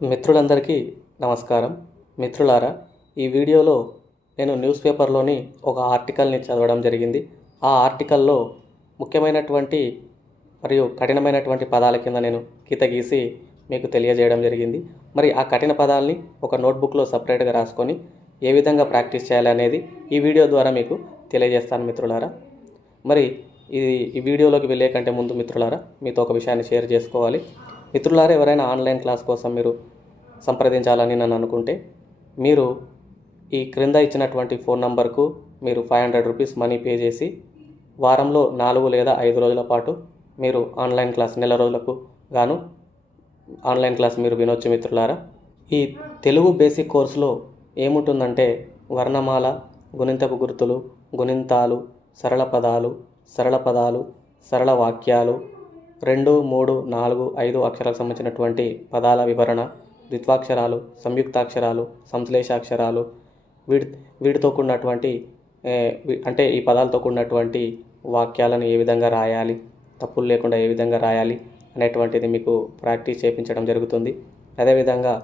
మిత్రులందరికీ నమస్కారం. మిత్రులారా ఈ వీడియోలో నేను న్యూస్ పేపర్లోని ఒక ఆర్టికల్ని చదవడం జరిగింది. ఆ ఆర్టికల్లో ముఖ్యమైనటువంటి మరియు కఠినమైనటువంటి పదాల కింద నేను గీత గీసి మీకు తెలియజేయడం జరిగింది. మరి ఆ కఠిన పదాలని ఒక నోట్బుక్లో సపరేట్గా రాసుకొని ఏ విధంగా ప్రాక్టీస్ చేయాలి అనేది ఈ వీడియో ద్వారా మీకు తెలియజేస్తాను మిత్రులారా. మరి ఇది ఈ వీడియోలోకి వెళ్ళే కంటే ముందు మిత్రులారా మీతో ఒక విషయాన్ని షేర్ చేసుకోవాలి. మిత్రులారా ఎవరైనా ఆన్లైన్ క్లాస్ కోసం మీరు సంప్రదించాలని నన్ను అనుకుంటే మీరు ఈ క్రింద ఇచ్చినటువంటి ఫోన్ నంబర్కు మీరు five hundred rupees money pay చేసి వారంలో నాలుగు లేదా ఐదు రోజుల పాటు మీరు ఆన్లైన్ క్లాస్ నెల రోజులకు గాను ఆన్లైన్ క్లాస్ మీరు వినొచ్చు మిత్రులారా. ఈ తెలుగు బేసిక్ కోర్సులో ఏముంటుందంటే వర్ణమాల గుణింతపు గుర్తులు గుణింతాలు సరళ పదాలు సరళ పదాలు సరళ వాక్యాలు రెండు మూడు నాలుగు ఐదు అక్షరాలకు సంబంధించినటువంటి పదాల వివరణ ద్విత్వాక్షరాలు సంయుక్తాక్షరాలు సంశ్లేషాక్షరాలు వీటి వీటితో కూడినటువంటి అంటే ఈ పదాలతో కూడినటువంటి వాక్యాలను ఏ విధంగా రాయాలి తప్పులు లేకుండా ఏ విధంగా రాయాలి అనేటువంటిది మీకు ప్రాక్టీస్ చేయించడం జరుగుతుంది. అదేవిధంగా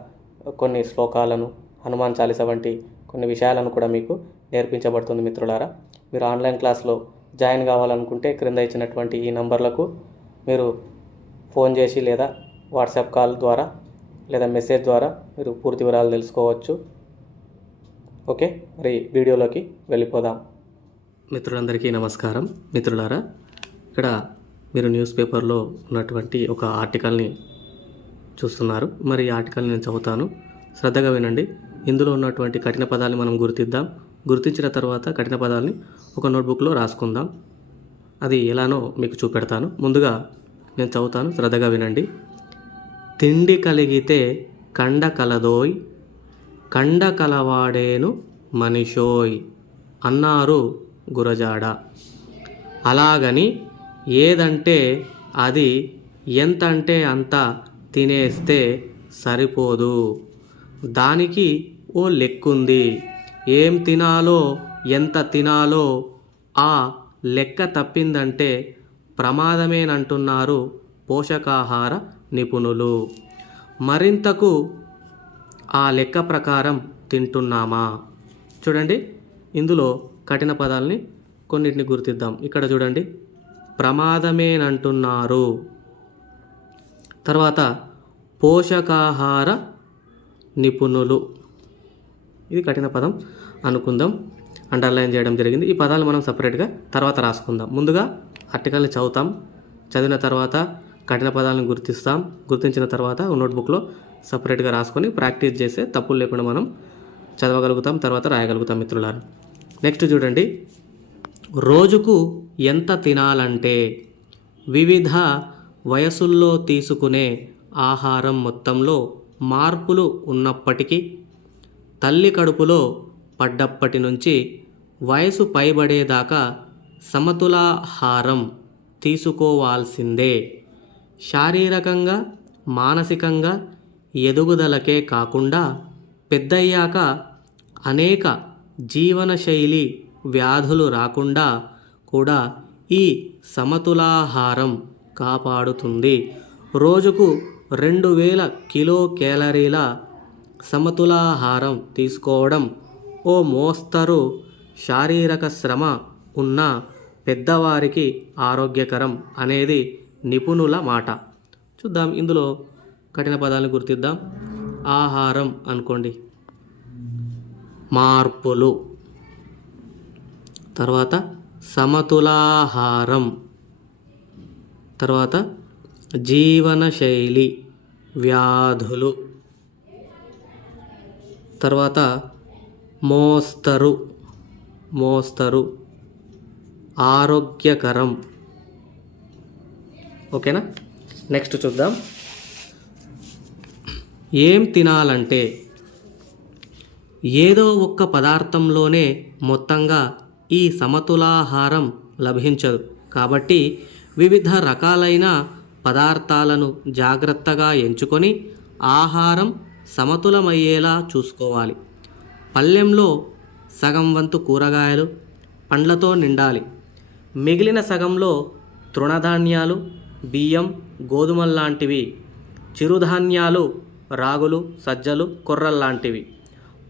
కొన్ని శ్లోకాలను హనుమాన్ చాలీస వంటి కొన్ని విషయాలను కూడా మీకు నేర్పించబడుతుంది మిత్రులారా. మీరు ఆన్లైన్ క్లాస్లో జాయిన్ కావాలనుకుంటే క్రింద ఇచ్చినటువంటి ఈ నంబర్లకు మీరు ఫోన్ చేసి లేదా వాట్సాప్ కాల్ ద్వారా లేదా మెసేజ్ ద్వారా మీరు పూర్తి వివరాలు తెలుసుకోవచ్చు. ఓకే మరి వీడియోలోకి వెళ్ళిపోదాం. మిత్రులందరికీ నమస్కారం. మిత్రులారా ఇక్కడ మీరు న్యూస్ పేపర్లో ఉన్నటువంటి ఒక ఆర్టికల్ని చూస్తున్నారు. మరి ఈ ఆర్టికల్ని నేను చదువుతాను. శ్రద్ధగా వినండి. ఇందులో ఉన్నటువంటి కఠిన పదాలని మనం గుర్తిద్దాం. గుర్తించిన తర్వాత కఠిన పదాలని ఒక నోట్బుక్లో రాసుకుందాం. అది ఎలానో మీకు చూపెడతాను. ముందుగా నేను చదువుతాను. శ్రద్ధగా వినండి. తిండి కలిగితే కండ కలదోయ్ కండ కలవాడేను మనిషోయ్ అన్నారు గురజాడ. అలాగని ఏదంటే అది ఎంతంటే అంత తినేస్తే సరిపోదు. దానికి ఓ లెక్కుంది. ఏం తినాలో ఎంత తినాలో ఆ లెక్క తప్పిందంటే ప్రమాదమేనంటున్నారు పోషకాహార నిపుణులు. మరింతకు ఆ లెక్క ప్రకారం తింటున్నామా? చూడండి ఇందులో కఠిన పదాలని కొన్నిటిని గుర్తిద్దాం. ఇక్కడ చూడండి ప్రమాదమేనంటున్నారు. తర్వాత పోషకాహార నిపుణులు. ఇది కఠిన పదం అనుకుందాం. అండర్లైన్ చేయడం జరిగింది. ఈ పదాలు మనం సపరేట్గా తర్వాత రాసుకుందాం. ముందుగా ఆర్టికల్ని చదువుతాం. చదివిన తర్వాత కఠిన పదాలను గుర్తిస్తాం. గుర్తించిన తర్వాత నోట్బుక్లో సపరేట్గా రాసుకొని ప్రాక్టీస్ చేస్తే తప్పులు లేకుండా మనం చదవగలుగుతాం తర్వాత రాయగలుగుతాం మిత్రులారా. నెక్స్ట్ చూడండి. రోజుకు ఎంత తినాలంటే వివిధ వయసుల్లో తీసుకునే ఆహారం మొత్తంలో మార్పులు ఉన్నప్పటికీ తల్లి కడుపులో పడ్డప్పటి నుంచి వయసు పైబడేదాకా సమతులాహారం తీసుకోవాల్సిందే. శారీరకంగా మానసికంగా ఎదుగుదలకే కాకుండా పెద్దయ్యాక అనేక జీవనశైలి వ్యాధులు రాకుండా కూడా ఈ సమతులాహారం కాపాడుతుంది. రోజుకు రెండు వేల కిలో క్యాలరీల సమతులాహారం తీసుకోవడం ఓ మోస్తరు శారీరక శ్రమ ఉన్న పెద్దవారికి ఆరోగ్యకరం అనేది నిపుణుల మాట. చూద్దాం ఇందులో కఠిన పదాలను గుర్తిద్దాం. ఆహారం అనుకోండి. మార్పులు. తర్వాత సమతులాహారం. తర్వాత జీవనశైలి వ్యాధులు. తర్వాత మోస్తరు మోస్తరు ఆరోగ్యకరం. ఓకేనా? నెక్స్ట్ చూద్దాం. ఏం తినాలంటే ఏదో ఒక్క పదార్థంలోనే మొత్తంగా ఈ సమతులాహారం లభించదు. కాబట్టి వివిధ రకాలైన పదార్థాలను జాగ్రత్తగా ఎంచుకొని ఆహారం సమతులమయ్యేలా చూసుకోవాలి. పళ్ళెంలో సగం వంతు కూరగాయలు పండ్లతో నిండాలి. మిగిలిన సగంలో తృణధాన్యాలు బియ్యం గోధుమల్లాంటివి చిరుధాన్యాలు రాగులు సజ్జలు కొర్రల్లాంటివి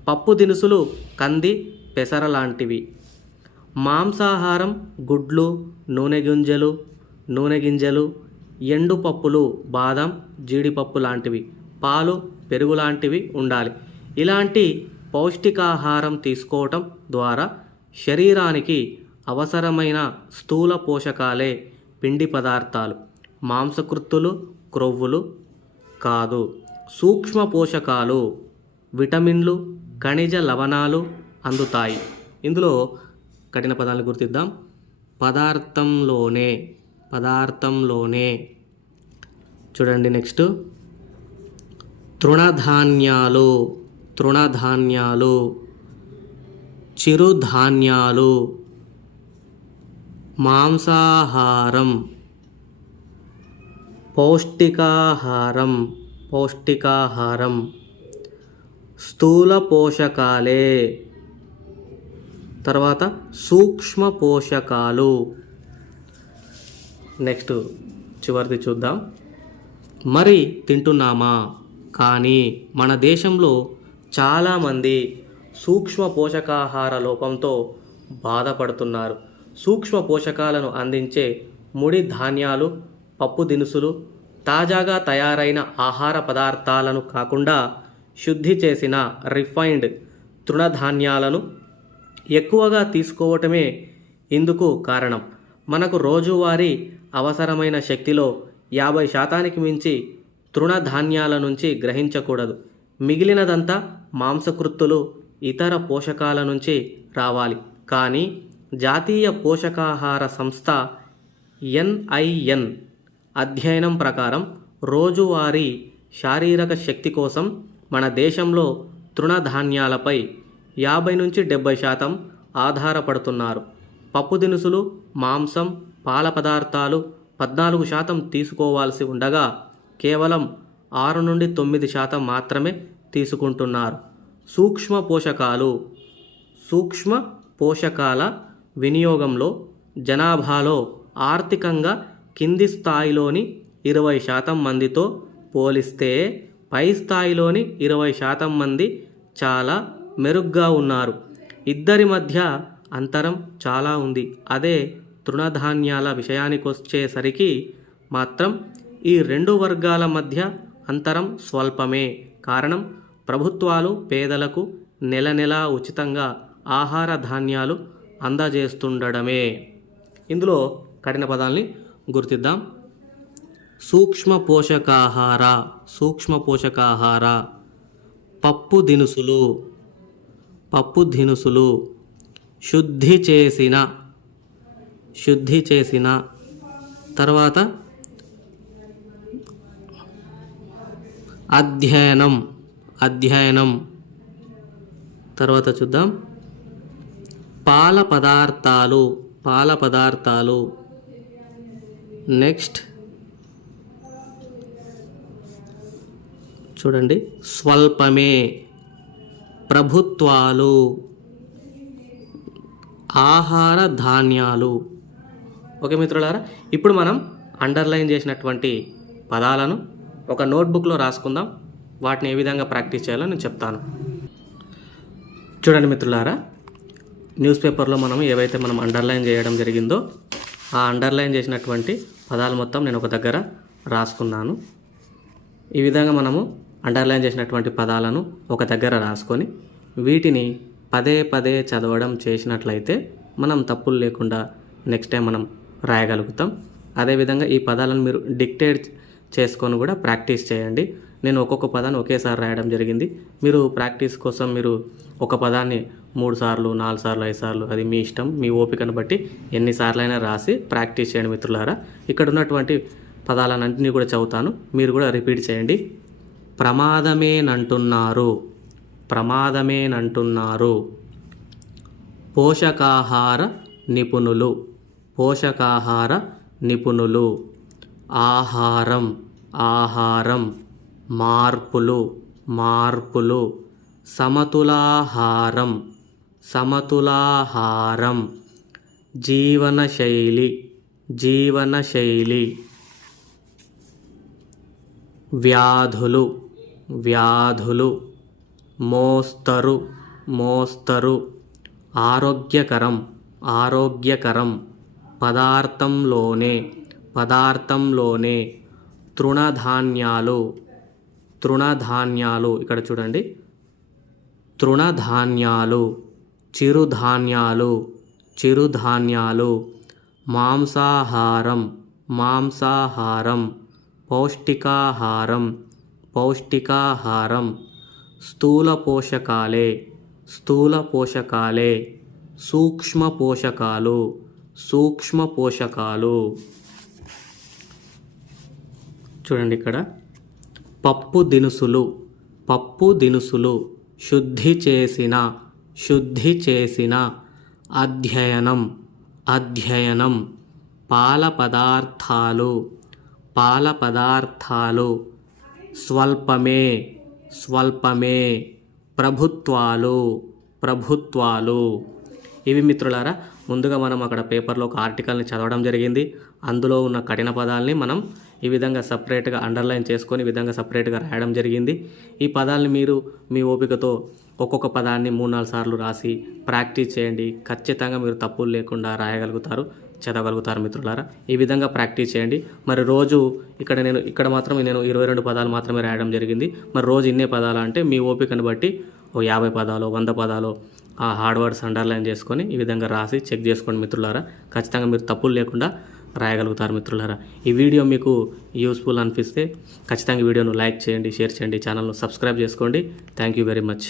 పప్పు దినుసులు కంది పెసర లాంటివి. మాంసాహారం గుడ్లు నూనె గింజలు నూనె గింజలు ఎండు పప్పులు బాదం జీడిపప్పు లాంటివి పాలు పెరుగు లాంటివి ఉండాలి. ఇలాంటి పౌష్టికాహారం తీసుకోవటం ద్వారా శరీరానికి అవసరమైన స్థూల పోషకాలే పిండి పదార్థాలు. మాంసకృత్తులు క్రొవ్వులు కాదు. సూక్ష్మ పోషకాలు విటమిన్లు ఖనిజ లవణాలు అందుతాయి. ఇందులో కఠిన పదాలను గుర్తిద్దాం. పదార్థంలోనే పదార్థంలోనే. చూడండి నెక్స్ట్. తృణధాన్యాలు. తృణధాన్యాలు చిరుధాన్యాలు మాంసాహారం పౌష్టికాహారం పౌష్టికాహారం స్థూల పోషకాలే. తర్వాత సూక్ష్మ పోషకాలు. నెక్స్ట్ చివరిది చూద్దాం. మరి తింటున్నామా? కానీ మన దేశంలో చాలామంది సూక్ష్మ పోషకాహార లోపంతో బాధపడుతున్నారు. సూక్ష్మ పోషకాలను అందించే ముడి ధాన్యాలు పప్పు దినుసులు తాజాగా తయారైన ఆహార పదార్థాలను కాకుండా శుద్ధి చేసిన రిఫైన్డ్ తృణధాన్యాలను ఎక్కువగా తీసుకోవటమే ఇందుకు కారణం. మనకు రోజువారీ అవసరమైన శక్తిలో యాభై శాతానికి మించి తృణధాన్యాల నుంచి గ్రహించకూడదు. మిగిలినదంతా మాంసకృత్తులు ఇతర పోషకాల నుంచి రావాలి. కానీ జాతీయ పోషకాహార సంస్థ ఎన్ఐఎన్ అధ్యయనం ప్రకారం రోజువారీ శారీరక శక్తి కోసం మన దేశంలో తృణధాన్యాలపై యాభై నుంచి డెబ్బై శాతం ఆధారపడుతున్నారు. పప్పు దినుసులు మాంసం పాల పదార్థాలు పద్నాలుగు శాతం తీసుకోవాల్సి ఉండగా కేవలం ఆరు నుండి తొమ్మిది శాతం మాత్రమే తీసుకుంటున్నారు. సూక్ష్మ పోషకాలు సూక్ష్మ పోషకాల వినియోగంలో జనాభాలో ఆర్థికంగా కింది స్థాయిలోని ఇరవై శాతం మందితో పోలిస్తే పై స్థాయిలోని ఇరవై శాతం మంది చాలా మెరుగ్గా ఉన్నారు. ఇద్దరి మధ్య అంతరం చాలా ఉంది. అదే తృణధాన్యాల విషయానికి వచ్చేసరికి మాత్రం ఈ రెండు వర్గాల మధ్య అంతరం స్వల్పమే. కారణం ప్రభుత్వాలు పేదలకు నెల నెలా ఉచితంగా ఆహార ధాన్యాలు అందజేస్తుండడమే. ఇందులో కఠిన పదాల్ని గుర్తిద్దాం. సూక్ష్మ పోషకాహార సూక్ష్మ పోషకాహార. పప్పు దినుసులు పప్పు దినుసులు. శుద్ధి చేసిన శుద్ధి చేసిన. తర్వాత అధ్యయనం అధ్యయనం. తర్వాత చూద్దాం. పాల పదార్థాలు పాల పదార్థాలు. నెక్స్ట్. చూడండి. స్వల్పమే. ప్రభుత్వాలు. ఆహార ధాన్యాలు. ఓకే మిత్రులారా ఇప్పుడు మనం అండర్లైన్ చేసినటువంటి పదాలను ఒక నోట్బుక్లో రాసుకుందాం. వాటిని ఏ విధంగా ప్రాక్టీస్ చేయాలో నేను చెప్తాను. చూడండి మిత్రులారా న్యూస్ పేపర్లో మనం ఏవైతే మనం అండర్లైన్ చేయడం జరిగిందో ఆ అండర్లైన్ చేసినటువంటి పదాలు మొత్తం నేను ఒక దగ్గర రాసుకున్నాను. ఈ విధంగా మనము అండర్లైన్ చేసినటువంటి పదాలను ఒక దగ్గర రాసుకొని వీటిని పదే పదే చదవడం చేసినట్లయితే మనం తప్పులు లేకుండా నెక్స్ట్ టైం మనం రాయగలుగుతాం. అదేవిధంగా ఈ పదాలను మీరు డిక్టేట్ చేసుకొని కూడా ప్రాక్టీస్ చేయండి. నేను ఒక్కొక్క పదాన్ని ఒకేసారి రాయడం జరిగింది. మీరు ప్రాక్టీస్ కోసం మీరు ఒక పదాన్ని మూడు సార్లు నాలుగు సార్లు ఐదు సార్లు అది మీ ఇష్టం మీ ఓపికను బట్టి ఎన్నిసార్లు అయినా రాసి ప్రాక్టీస్ చేయండి మిత్రులారా. ఇక్కడ ఉన్నటువంటి పదాలన్నింటినీ కూడా చదువుతాను. మీరు కూడా రిపీట్ చేయండి. ప్రమాదమేనంటున్నారు ప్రమాదమేనంటున్నారు పోషకాహార నిపుణులు. పోషకాహార నిపుణులు. ఆహారం ఆహారం మార్పులు మార్పులు సమతులాహారం సమతులాహారం జీవనశైలి జీవనశైలి. వ్యాధులు వ్యాధులు మోస్తరు మోస్తరు ఆరోగ్యకరం ఆరోగ్యకరం పదార్థంలోనే. పదార్థంలోనే తృణధాన్యాలు తృణధాన్యాలు ఇక్కడ చూడండి. తృణధాన్యాలు చిరుధాన్యాలు చిరుధాన్యాలు మాంసాహారం మాంసాహారం పౌష్టికాహారం పౌష్టికాహారం స్థూల పోషకాలే స్థూల పోషకాలే సూక్ష్మ పోషకాలు సూక్ష్మ పోషకాలు. చూడండి ఇక్కడ. పప్పు దినుసులు పప్పు దినుసులు శుద్ధి చేసిన శుద్ధి చేసిన అధ్యయనం అధ్యయనం పాల పదార్థాలు పాల పదార్థాలు స్వల్పమే స్వల్పమే ప్రభుత్వాలు ప్రభుత్వాలు. ఇవి మిత్రులారా ముందుగా మనం అక్కడ పేపర్లో ఒక ఆర్టికల్ని చదవడం జరిగింది. అందులో ఉన్న కఠిన పదాలని మనం ఈ విధంగా సపరేట్గా అండర్లైన్ చేసుకొని ఈ విధంగా సపరేట్గా రాయడం జరిగింది. ఈ పదాలని మీరు మీ ఓపికతో ఒక్కొక్క పదాన్ని మూడు నాలుగు సార్లు రాసి ప్రాక్టీస్ చేయండి. ఖచ్చితంగా మీరు తప్పులు లేకుండా రాయగలుగుతారు చదవగలుగుతారు మిత్రులారా. ఈ విధంగా ప్రాక్టీస్ చేయండి. మరి రోజు ఇక్కడ నేను ఇక్కడ మాత్రం నేను ఇరవై రెండు పదాలు మాత్రమే రాయడం జరిగింది. మరి రోజు ఇన్నే పదాలు అంటే మీ ఓపికను బట్టి ఓ యాభై పదాలు వంద పదాలు ఆ హార్డ్ వర్డ్స్ అండర్లైన్ చేసుకొని ఈ విధంగా రాసి చెక్ చేసుకోండి మిత్రులారా. ఖచ్చితంగా మీరు తప్పులు లేకుండా రాయగలుగుతారు మిత్రులారా. ఈ వీడియో మీకు యూస్ఫుల్ అనిపిస్తే ఖచ్చితంగా వీడియోను లైక్ చేయండి షేర్ చేయండి ఛానల్ను సబ్స్క్రైబ్ చేసుకోండి. Thank you very much